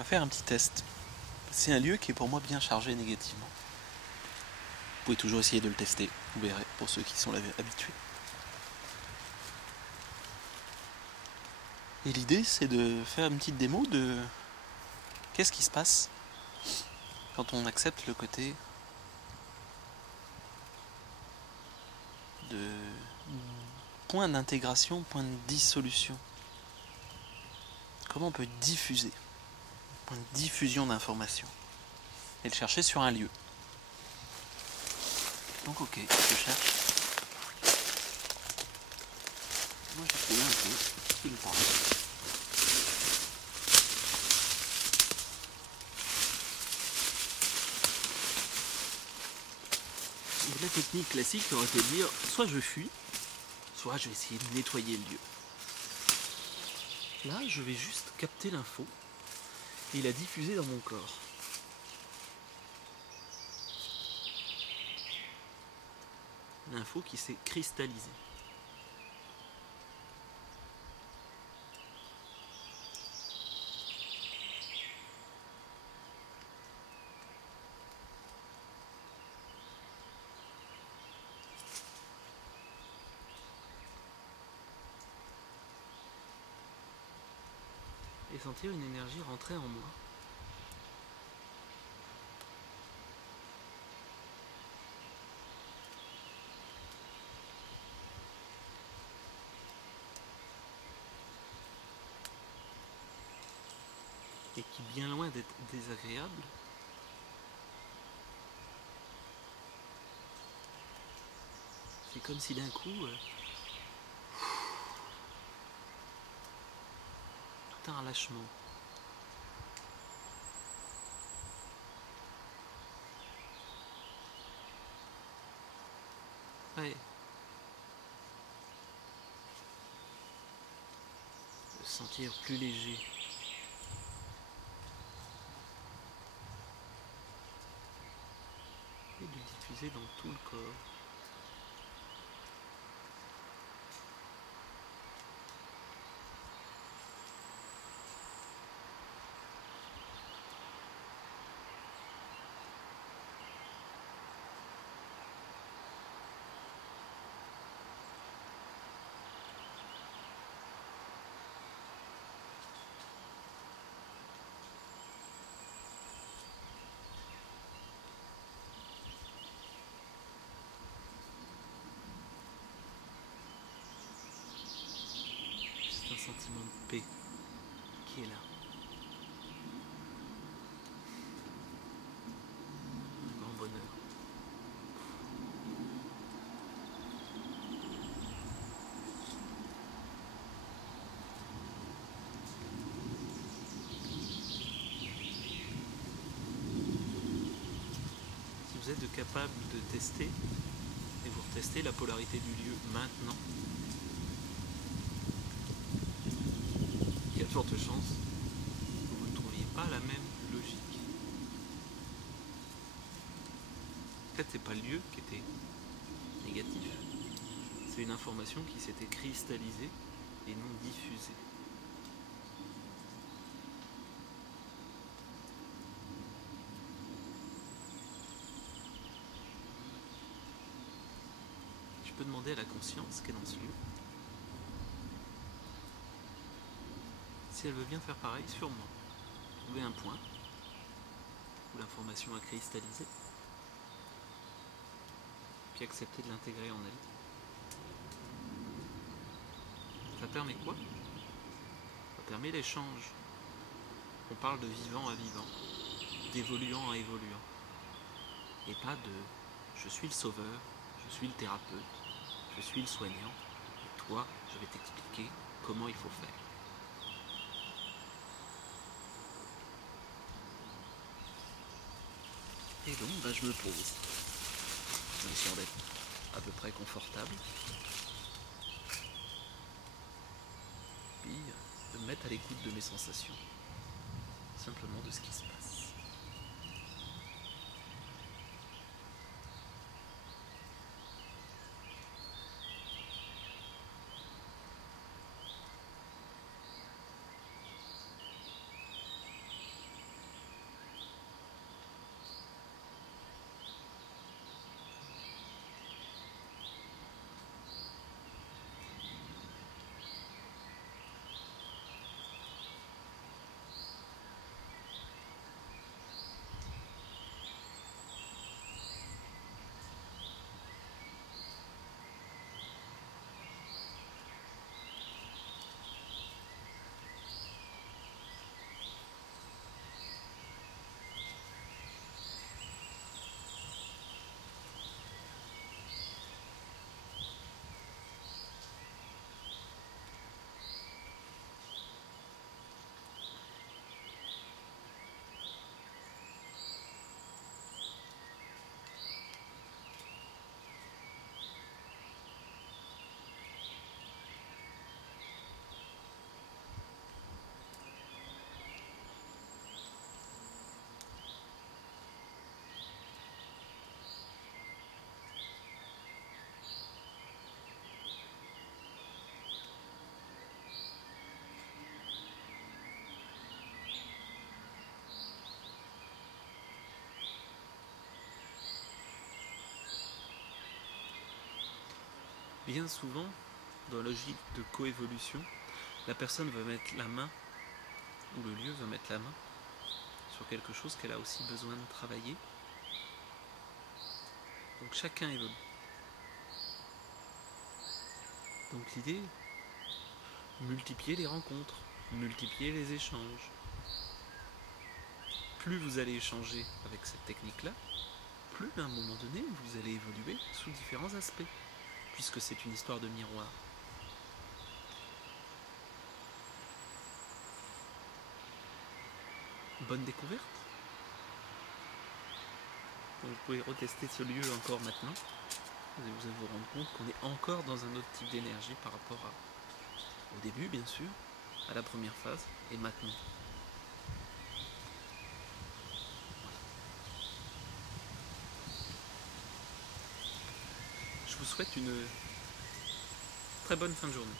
va faire un petit test. C'est un lieu qui est pour moi bien chargé négativement. Vous pouvez toujours essayer de le tester, vous verrez, pour ceux qui sont habitués. Et l'idée, c'est de faire une petite démo de qu'est-ce qui se passe quand on accepte le côté de point d'intégration, point de dissolution. Comment on peut diffuser, point de diffusion d'informations, et le chercher sur un lieu. Donc ok, je cherche. Moi j'ai trouvé un peu ce qui me parle. La technique classique aurait été de dire soit je fuis, soit je vais essayer de nettoyer le lieu. Là, je vais juste capter l'info et la diffuser dans mon corps. L'info qui s'est cristallisée. Et sentir une énergie rentrer en moi. Et qui, bien loin d'être désagréable, c'est comme si d'un coup, tout un relâchement. Ouais. De se sentir plus léger. Et de diffuser dans tout le corps. C'est un sentiment de paix qui est là. Un grand bonheur. Si vous êtes capable de tester, et vous retestez la polarité du lieu maintenant, il y a de fortes chances que vous ne trouviez pas la même logique. En fait, c'est pas le lieu qui était négatif, c'est une information qui s'était cristallisée et non diffusée. Je peux demander à la conscience qui est dans ce lieu si elle veut bien faire pareil sur moi. Trouver un point où l'information a cristallisé, puis accepter de l'intégrer en elle. Ça permet quoi? Ça permet l'échange. On parle de vivant à vivant, d'évoluant à évoluant. Et pas de je suis le sauveur, je suis le thérapeute, je suis le soignant, et toi, je vais t'expliquer comment il faut faire. Et donc, je me pose. J'ai l'impression d'être à peu près confortable. Puis, de me mettre à l'écoute de mes sensations. Simplement de ce qui se passe. Bien souvent, dans la logique de coévolution, la personne va mettre la main, ou le lieu va mettre la main, sur quelque chose qu'elle a aussi besoin de travailler. Donc chacun évolue. Donc l'idée, multiplier les rencontres, multiplier les échanges. Plus vous allez échanger avec cette technique-là, plus à un moment donné, vous allez évoluer sous différents aspects, puisque c'est une histoire de miroir. Bonne découverte. Donc vous pouvez retester ce lieu encore maintenant. Vous allez vous rendre compte qu'on est encore dans un autre type d'énergie par rapport au début, bien sûr, à la première phase, et maintenant. Je vous souhaite une très bonne fin de journée.